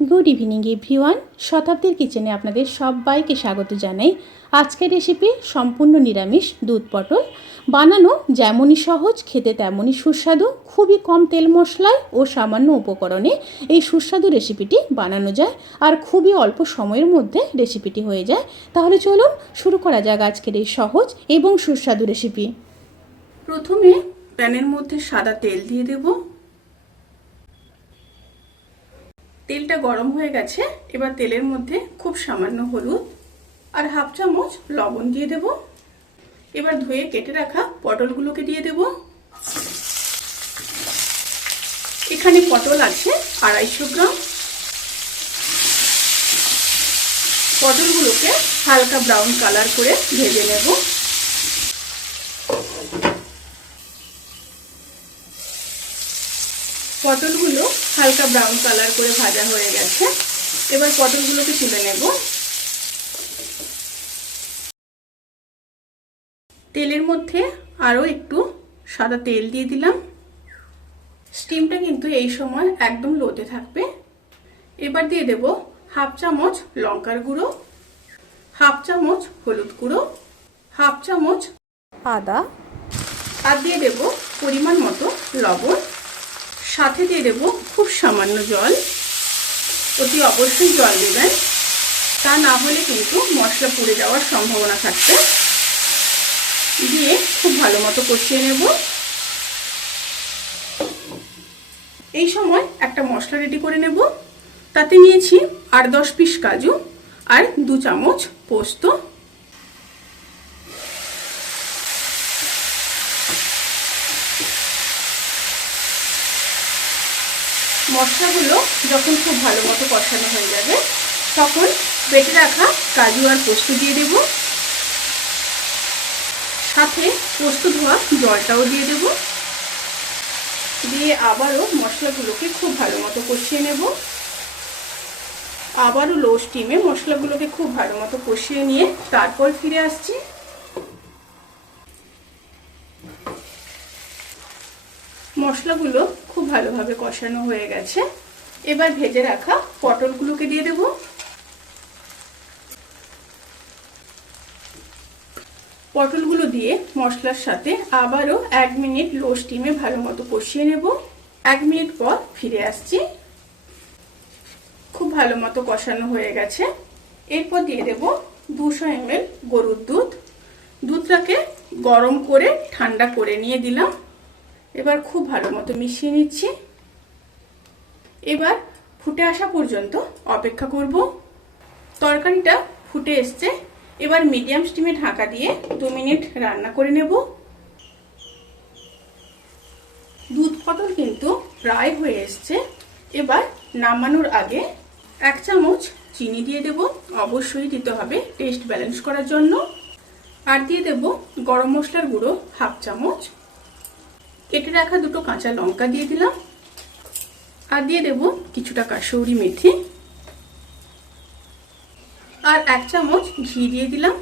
Good evening everyone. শতাব্দীর কিচেনে আপনাদের সবাইকে স্বাগত জানাই। আজকের রেসিপি সম্পূর্ণ নিরামিষ দুধ পটল। বানানো যেমনই সহজ, খেতে তেমনই সুস্বাদু। খুবই কম তেল মশলায় ও সামান্য উপকরণে এই সুস্বাদু রেসিপিটি বানানো যায়, আর খুবই অল্প সময়ের মধ্যে রেসিপিটি হয়ে যায়। তাহলে চলুন শুরু করা যাক আজকের এই সহজ এবং সুস্বাদু রেসিপি। প্রথমে প্যানের মধ্যে সাদা তেল দিয়ে দেব। তেলটা গরম হয়ে গেছে। এবার তেলের মধ্যে খুব সামান্য হলুদ আর হাফ চামচ লবণ দিয়ে দেব। এবার ধুয়ে কেটে রাখা পটলগুলোকে দিয়ে দেব। এখানে পটল আছে 250 গ্রাম। পটলগুলোকে হালকা ব্রাউন কালার করে ভেজে নেব। পটলগুলো হালকা ব্রাউন কালার করে ভাজা হয়ে গেছে। এবার পটলগুলোকে তুলে নেব। তেলের মধ্যে আরও একটু সাদা তেল দিয়ে দিলাম। স্টিমটা কিন্তু এই সময় একদম লোতে থাকবে। এবার দিয়ে দেব হাফ চামচ লঙ্কার গুঁড়ো, হাফ চামচ হলুদ গুঁড়ো, হাফ চামচ আদা, আর দিয়ে দেব পরিমাণ মতো লবণ। সাথে দিয়ে দেব খুব সামান্য জল। অতি অবশ্যই জল দেবেন, তা না হলে কিন্তু মশলা পুড়ে যাওয়ার সম্ভাবনা থাকবে। দিয়ে খুব ভালো মতো কষিয়ে নেব। এই সময় একটা মশলা রেডি করে নেব। তাতে নিয়েছি 8-10 পিস কাজু আর 2 চামচ পোস্ত। মশলাগুলো যখন খুব ভালো মতো কষানো হয়ে যাবে, তখন বেটে রাখা কাজু আর পোস্ত দিয়ে দেব। সাথে পোস্ত ধোয়া জলটাও দিয়ে দেব। দিয়ে আবারও মশলাগুলোকে খুব ভালো মতো কষিয়ে নেব। আবারও লো স্টিমে মশলাগুলোকে খুব ভালো মতো কষিয়ে নিয়ে তারপর ফিরে আসছি। মশলাগুলো খুব ভালোভাবে কষানো হয়ে গেছে। এবার ভেজে রাখা পটলগুলোকে দিয়ে দেব। পটলগুলো দিয়ে মশলার সাথে আবারও 1 মিনিট লো স্টিমে ভালো মতো কষিয়ে নেব। 1 মিনিট পর ফিরে আসছি। খুব ভালো মতো কষানো হয়ে গেছে। এরপর দিয়ে দেব 200 ml গরুর দুধ। দুধটাকে গরম করে ঠান্ডা করে নিয়ে দিলাম। এবার খুব ভালো মতো মিশিয়ে নিচ্ছি। এবার ফুটে আসা পর্যন্ত অপেক্ষা করব। তরকারিটা ফুটে এসছে। এবার মিডিয়াম স্টিমে ঢাকা দিয়ে 2 মিনিট রান্না করে নেব। দুধ পটল কিন্তু প্রায় হয়ে এসছে। এবার নামানোর আগে 1 চামচ চিনি দিয়ে দেব। অবশ্যই দিতে হবে টেস্ট ব্যালেন্স করার জন্য। আর দিয়ে দেব গরম মশলার গুঁড়ো হাফ চামচ। কেটে রাখা 2টো কাঁচা লঙ্কা দিয়ে দিলাম। আর দিয়ে দেব কিছুটা কাসুরি মেথি। আর 1 চামচ ঘি দিয়ে দিলাম।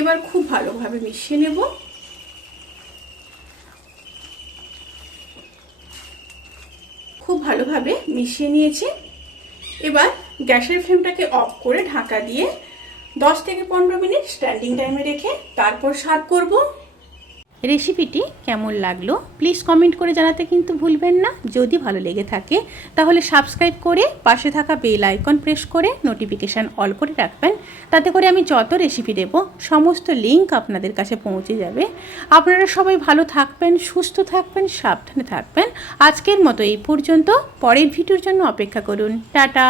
এবার খুব ভালোভাবে মিশিয়ে নেব। খুব ভালোভাবে মিশিয়ে নিয়েছি। এবার গ্যাসের ফ্লেমটাকে অফ করে ঢাকা দিয়ে 10 থেকে 15 মিনিট স্ট্যান্ডিং টাইমে রেখে তারপর সার্ভ করব। রেসিপিটি কেমন লাগলো প্লিজ কমেন্ট করে জানাতে কিন্তু ভুলবেন না। যদি ভালো লেগে থাকে তাহলে সাবস্ক্রাইব করে পাশে থাকা বেল আইকন প্রেস করে নোটিফিকেশান অল করে রাখবেন। তাতে করে আমি যত রেসিপি দেব সমস্ত লিঙ্ক আপনাদের কাছে পৌঁছে যাবে। আপনারা সবাই ভালো থাকবেন, সুস্থ থাকবেন, সাবধানে থাকবেন। আজকের মতো এই পর্যন্ত। পরের ভিডিওর জন্য অপেক্ষা করুন। টাটা।